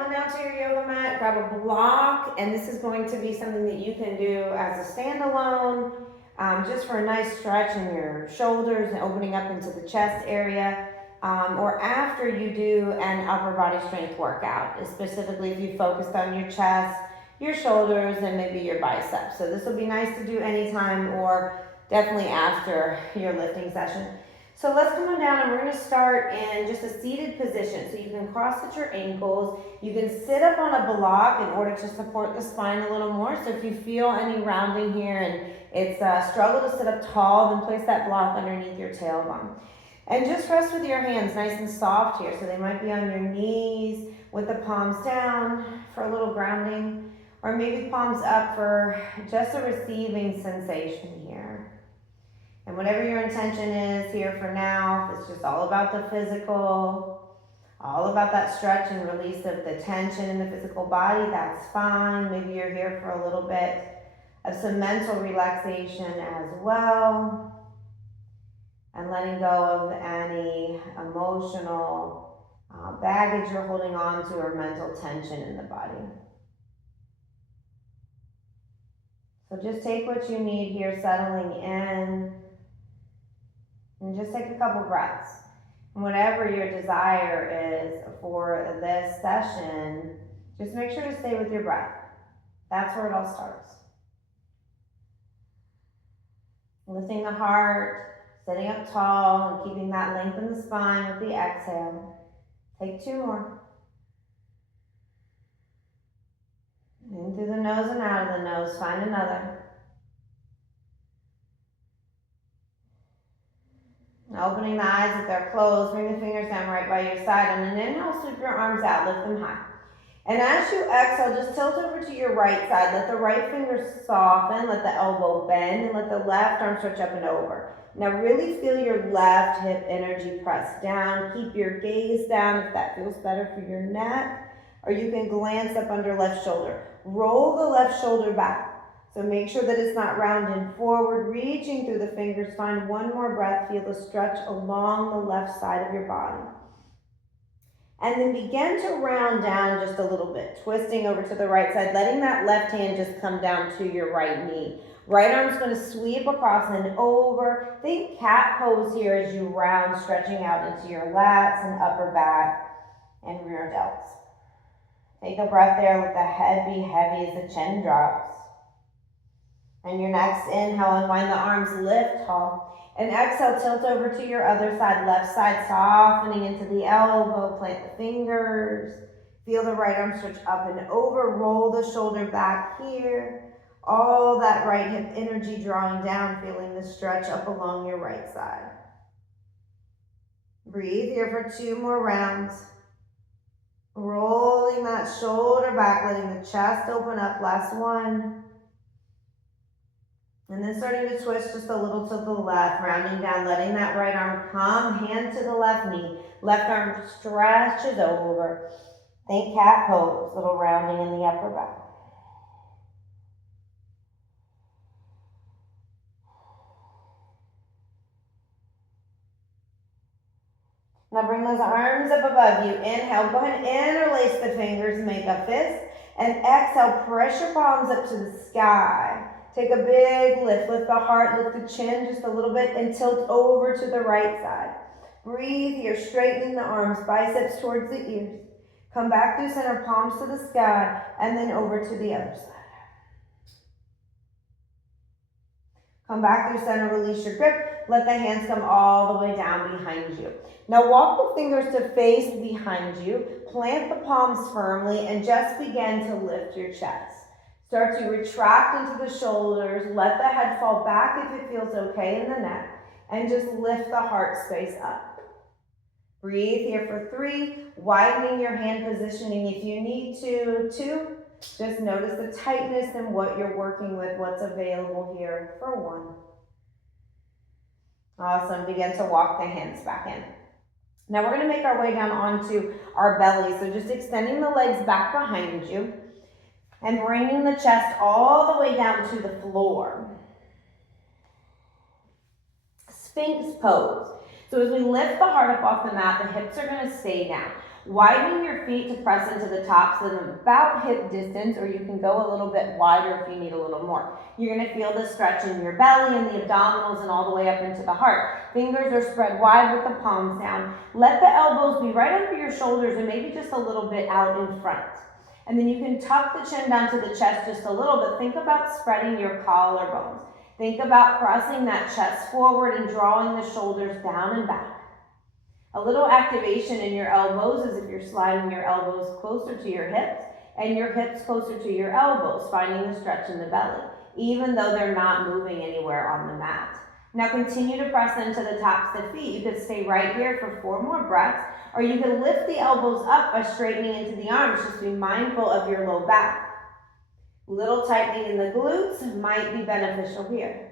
on down to your yoga mat, grab a block, and this is going to be something that you can do as a standalone, just for a nice stretch in your shoulders and opening up into the chest area, or after you do an upper body strength workout, specifically if you focused on your chest, your shoulders, and maybe your biceps. So this will be nice to do anytime or definitely after your lifting session. So let's come on down and we're going to start in just a seated position. So you can cross at your ankles. You can sit up on a block in order to support the spine a little more. So if you feel any rounding here and it's a struggle to sit up tall, then place that block underneath your tailbone. And just rest with your hands nice and soft here. So they might be on your knees with the palms down for a little grounding, or maybe palms up for just a receiving sensation here. And whatever your intention is here for now, if it's just all about the physical, all about that stretch and release of the tension in the physical body, that's fine. Maybe you're here for a little bit of some mental relaxation as well, and letting go of any emotional baggage you're holding on to or mental tension in the body. So just take what you need here, settling in. And just take a couple breaths. And whatever your desire is for this session, just make sure to stay with your breath. That's where it all starts. Lifting the heart, sitting up tall, and keeping that length in the spine with the exhale. Take 2 more. In through the nose and out of the nose. Find another. Opening the eyes if they're closed, bring the fingers down right by your side. On an inhale, sweep your arms out, lift them high. And as you exhale, just tilt over to your right side. Let the right fingers soften, let the elbow bend, and let the left arm stretch up and over. Now really feel your left hip energy press down. Keep your gaze down if that feels better for your neck, or you can glance up under left shoulder. Roll the left shoulder back. So make sure that it's not rounded forward, reaching through the fingers. Find 1 more breath. Feel the stretch along the left side of your body. And then begin to round down just a little bit, twisting over to the right side, letting that left hand just come down to your right knee. Right arm's going to sweep across and over. Think cat pose here as you round, stretching out into your lats and upper back and rear delts. Take a breath there. Let the head be heavy as the chin drops. And your next inhale, unwind the arms, lift tall. And exhale, tilt over to your other side, left side, softening into the elbow, plant the fingers. Feel the right arm stretch up and over, roll the shoulder back here. All that right hip energy drawing down, feeling the stretch up along your right side. Breathe here for 2 more rounds. Rolling that shoulder back, letting the chest open up, last one. And then starting to twist just a little to the left, rounding down, letting that right arm come, hand to the left knee. Left arm stretches over. Think cat pose, little rounding in the upper back. Now bring those arms up above you. Inhale, go ahead and interlace the fingers, make a fist. And exhale, press your palms up to the sky. Take a big lift, lift the heart, lift the chin just a little bit, and tilt over to the right side. Breathe here, straightening the arms, biceps towards the ears. Come back through center, palms to the sky, and then over to the other side. Come back through center, release your grip. Let the hands come all the way down behind you. Now walk the fingers to face behind you. Plant the palms firmly and just begin to lift your chest. Start to retract into the shoulders. Let the head fall back if it feels okay in the neck. And just lift the heart space up. Breathe here for 3. Widening your hand positioning if you need to. 2. Just notice the tightness and what you're working with, what's available here for 1. Awesome. Begin to walk the hands back in. Now we're going to make our way down onto our belly. So just extending the legs back behind you. And bringing the chest all the way down to the floor. Sphinx pose. So as we lift the heart up off the mat, the hips are going to stay down. Widening your feet to press into the tops of about hip distance, or you can go a little bit wider if you need a little more. You're going to feel the stretch in your belly and the abdominals and all the way up into the heart. Fingers are spread wide with the palms down. Let the elbows be right under your shoulders and maybe just a little bit out in front. And then you can tuck the chin down to the chest just a little bit. Think about spreading your collarbones. Think about pressing that chest forward and drawing the shoulders down and back. A little activation in your elbows is if you're sliding your elbows closer to your hips and your hips closer to your elbows, finding the stretch in the belly, even though they're not moving anywhere on the mat. Now continue to press into the tops of the feet. You could stay right here for 4 more breaths, or you can lift the elbows up by straightening into the arms. Just be mindful of your low back. Little tightening in the glutes might be beneficial here.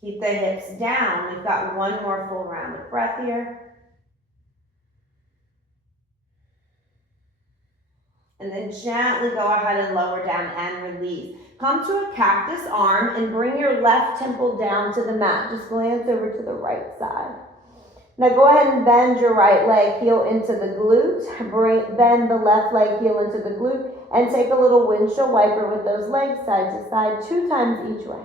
Keep the hips down. We've got 1 more full round of breath here. And then gently go ahead and lower down and release. Come to a cactus arm and bring your left temple down to the mat. Just glance over to the right side. Now go ahead and bend your right leg heel into the glute. Bend the left leg heel into the glute and take a little windshield wiper with those legs side to side 2 times each way.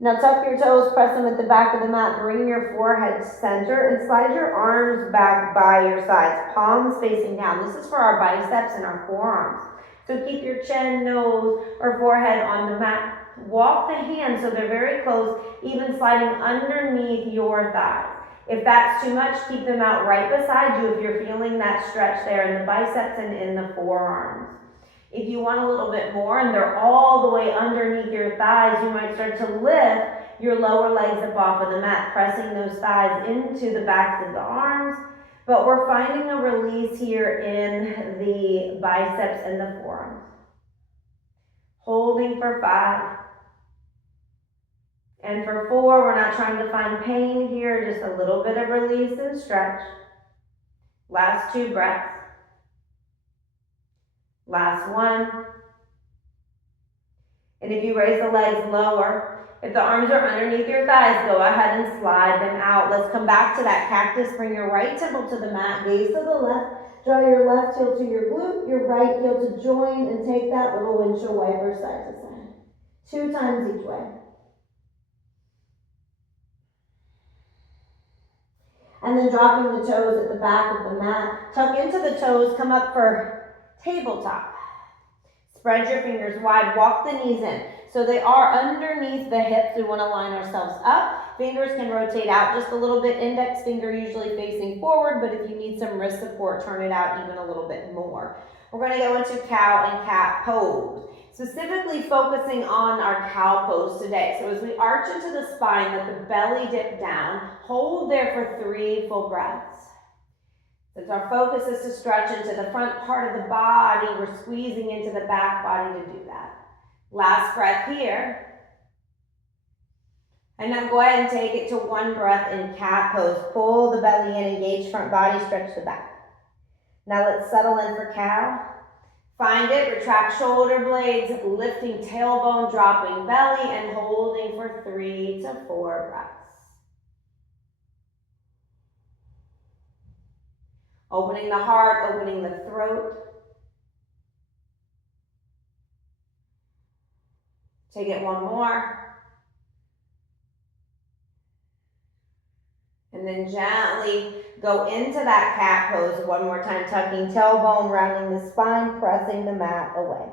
Now tuck your toes, press them at the back of the mat, bring your forehead center and slide your arms back by your sides, palms facing down. This is for our biceps and our forearms. So keep your chin, nose, or forehead on the mat. Walk the hands so they're very close, even sliding underneath your thighs. If that's too much, keep them out right beside you if you're feeling that stretch there in the biceps and in the forearms. If you want a little bit more and they're all the way underneath your thighs, you might start to lift your lower legs up off of the mat, pressing those thighs into the backs of the arms. But we're finding a release here in the biceps and the forearms. Holding for 5. And for 4, we're not trying to find pain here, just a little bit of release and stretch. Last 2 breaths. Last 1. And if you raise the legs lower, if the arms are underneath your thighs, go ahead and slide them out. Let's come back to that cactus. Bring your right temple to the mat, gaze to the left. Draw your left heel to your glute, your right heel to join, and take that little windshield wiper side to side. 2 times each way. And then dropping the toes at the back of the mat. Tuck into the toes, come up for tabletop. Spread your fingers wide, walk the knees in. So they are underneath the hips. We want to line ourselves up. Fingers can rotate out just a little bit. Index finger usually facing forward, but if you need some wrist support, turn it out even a little bit more. We're going to go into cow and cat pose. Specifically focusing on our cow pose today. So as we arch into the spine, let the belly dip down. Hold there for 3 full breaths. Since our focus is to stretch into the front part of the body, we're squeezing into the back body to do that. Last breath here. And now go ahead and take it to 1 breath in cat pose. Pull the belly in, engage front body, stretch the back. Now let's settle in for cow. Find it, retract shoulder blades, lifting tailbone, dropping belly, and holding for 3 to 4 breaths. Opening the heart, opening the throat. Take it 1 more. And then gently go into that cat pose 1 more time, tucking tailbone, rounding the spine, pressing the mat away.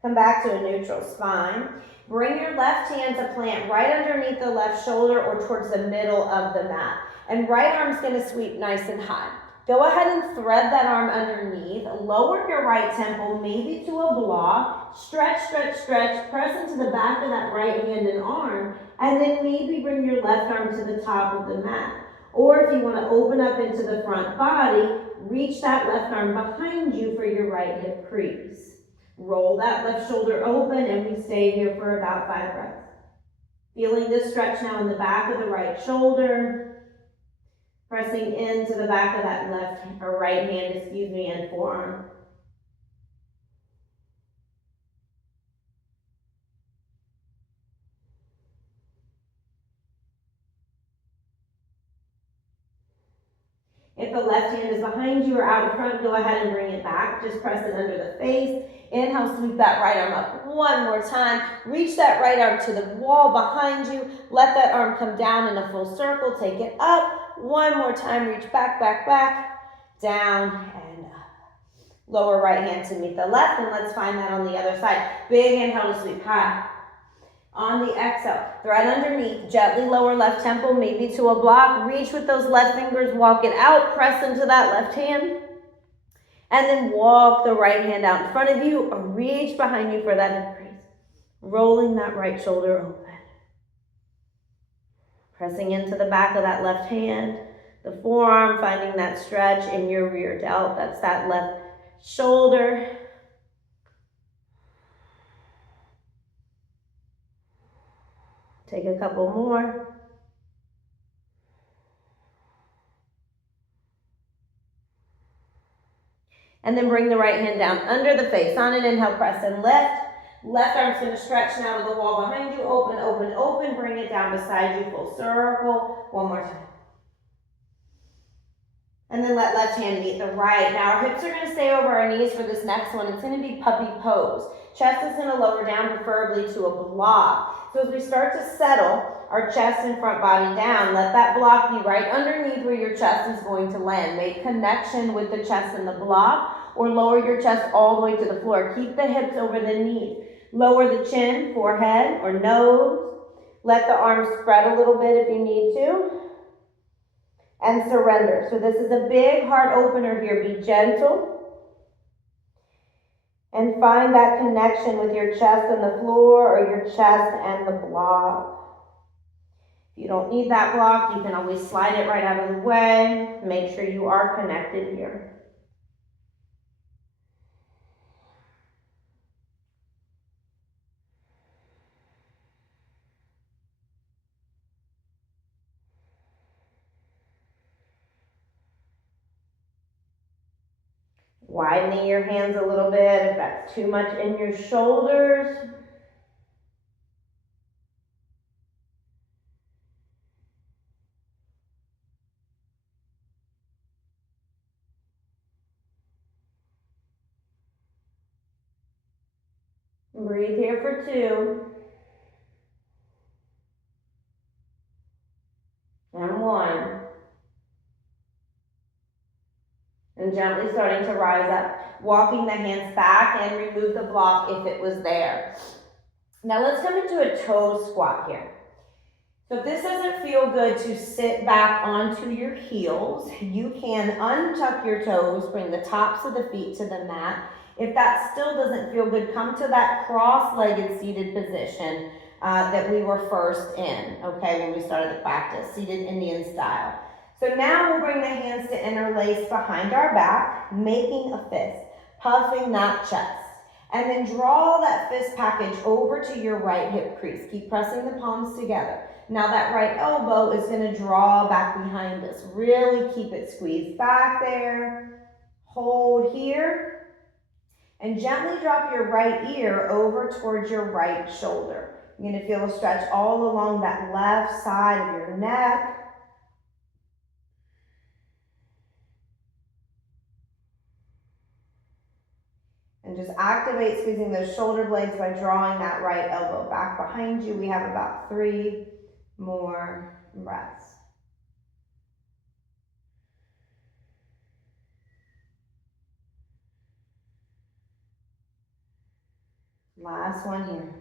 Come back to a neutral spine. Bring your left hand to plant right underneath the left shoulder or towards the middle of the mat. And right arm's going to sweep nice and high. Go ahead and thread that arm underneath. Lower your right temple, maybe to a block. Stretch, stretch, stretch. Press into the back of that right hand and arm. And then maybe bring your left arm to the top of the mat. Or if you want to open up into the front body, reach that left arm behind you for your right hip crease. Roll that left shoulder open and we stay here for about 5 breaths. Feeling this stretch now in the back of the right shoulder. Pressing into the back of that left or right hand, and forearm. If the left hand is behind you or out in front, go ahead and bring it back. Just press it under the face. Inhale, sweep that right arm up one more time. Reach that right arm to the wall behind you. Let that arm come down in a full circle. Take it up. One more time. Reach back, back, back. Down and up. Lower right hand to meet the left, and let's find that on the other side. Big inhale to sweep high. On the exhale, thread underneath, gently lower left temple, maybe to a block. Reach with those left fingers, walk it out, press into that left hand. And then walk the right hand out in front of you or reach behind you for that hip crease. Rolling that right shoulder open. Pressing into the back of that left hand. The forearm, finding that stretch in your rear delt. That's that left shoulder. Take a couple more. And then bring the right hand down under the face. On an inhale, press and lift. Left arm's going to stretch now to the wall behind you. Open, open, open. Bring it down beside you, full circle. One more time. And then let left hand meet the right. Now our hips are going to stay over our knees for this next one. It's going to be puppy pose. Chest is going to lower down, preferably to a block. So as we start to settle our chest and front body down, let that block be right underneath where your chest is going to land. Make connection with the chest and the block, or lower your chest all the way to the floor. Keep the hips over the knees. Lower the chin, forehead, or nose. Let the arms spread a little bit if you need to. And surrender. So this is a big heart opener here. Be gentle. And find that connection with your chest and the floor, or your chest and the block. If you don't need that block, you can always slide it right out of the way. Make sure you are connected here. Widening your hands a little bit if that's too much in your shoulders. Breathe here for 2. And 1. And gently starting to rise up, walking the hands back and remove the block if it was there. Now let's come into a toe squat here. So if this doesn't feel good to sit back onto your heels, you can untuck your toes, bring the tops of the feet to the mat. If that still doesn't feel good, come to that cross-legged seated position that we were first in, okay, when we started the practice, seated Indian style. So now we'll bring the hands to interlace behind our back, making a fist, puffing that chest. And then draw that fist package over to your right hip crease. Keep pressing the palms together. Now that right elbow is going to draw back behind us. Really keep it squeezed back there. Hold here. And gently drop your right ear over towards your right shoulder. You're going to feel a stretch all along that left side of your neck. And just activate squeezing those shoulder blades by drawing that right elbow back behind you. We have about 3 more breaths. Last one here.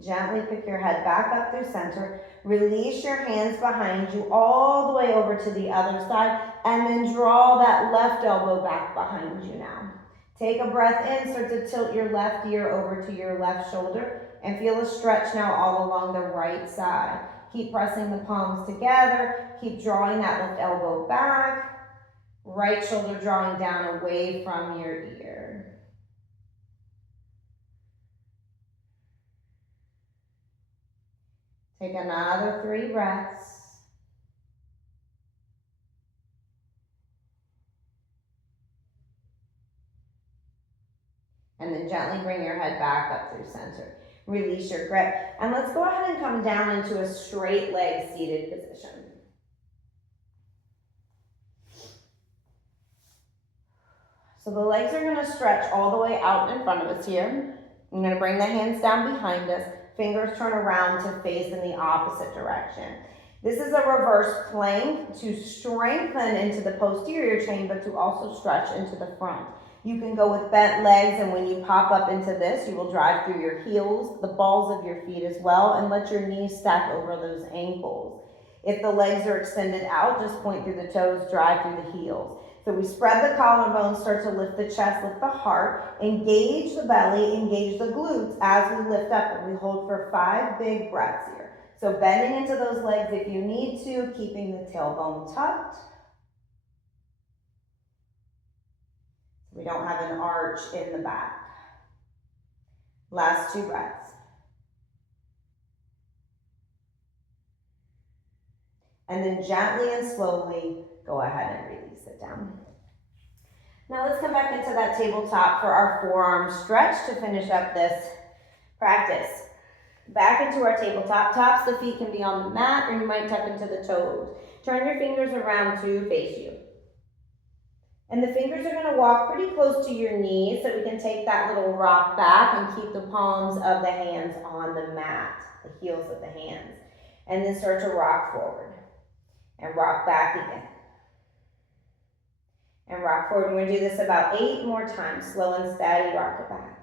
Gently pick your head back up through center. Release your hands behind you all the way over to the other side, and then draw that left elbow back behind you now. Take a breath in, start to tilt your left ear over to your left shoulder, and feel a stretch now all along the right side. Keep pressing the palms together. Keep drawing that left elbow back. Right shoulder drawing down away from your ear. Take another 3 breaths. And then gently bring your head back up through center. Release your grip. And let's go ahead and come down into a straight leg seated position. So the legs are gonna stretch all the way out in front of us here. I'm gonna bring the hands down behind us, fingers turn around to face in the opposite direction. This is a reverse plank to strengthen into the posterior chain, but to also stretch into the front. You can go with bent legs, and when you pop up into this, you will drive through your heels, the balls of your feet as well, and let your knees stack over those ankles. If the legs are extended out, just point through the toes, drive through the heels. So we spread the collarbone, start to lift the chest, lift the heart, engage the belly, engage the glutes as we lift up, and we hold for 5 big breaths here. So bending into those legs if you need to, keeping the tailbone tucked. We don't have an arch in the back. Last 2 breaths. And then gently and slowly go ahead and release it down. Now let's come back into that tabletop for our forearm stretch to finish up this practice. Back into our tabletop. Tops the feet can be on the mat, or you might tuck into the toes. Turn your fingers around to face you. And the fingers are going to walk pretty close to your knees, so we can take that little rock back and keep the palms of the hands on the mat, the heels of the hands. And then start to rock forward and rock back again. And rock forward. We're going to do this about 8 more times. Slow and steady, rock it back.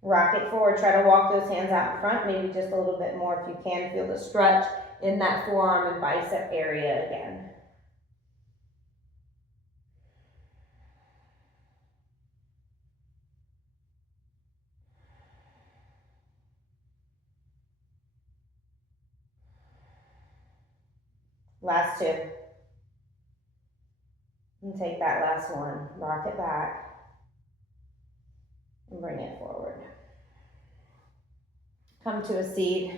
Rock it forward. Try to walk those hands out in front, maybe just a little bit more if you can. Feel the stretch in that forearm and bicep area again. Last 2. And take that last one. Rock it back. And bring it forward. Come to a seat.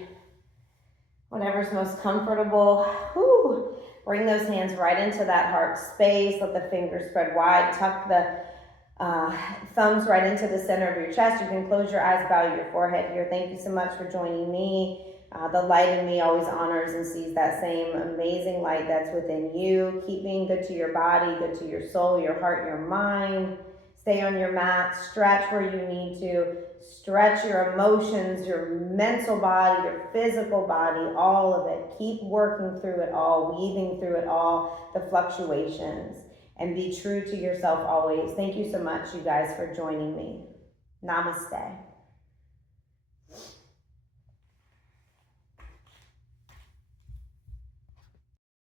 Whatever's most comfortable. Whew. Bring those hands right into that heart space. Let the fingers spread wide. Tuck the thumbs right into the center of your chest. You can close your eyes, bow your forehead here. Thank you so much for joining me. The light in me always honors and sees that same amazing light that's within you. Keeping good to your body, good to your soul, your heart, your mind. Stay on your mat, stretch where you need to. Stretch your emotions, your mental body, your physical body, all of it. Keep working through it all, weaving through it all, the fluctuations. And be true to yourself always. Thank you so much, you guys, for joining me. Namaste.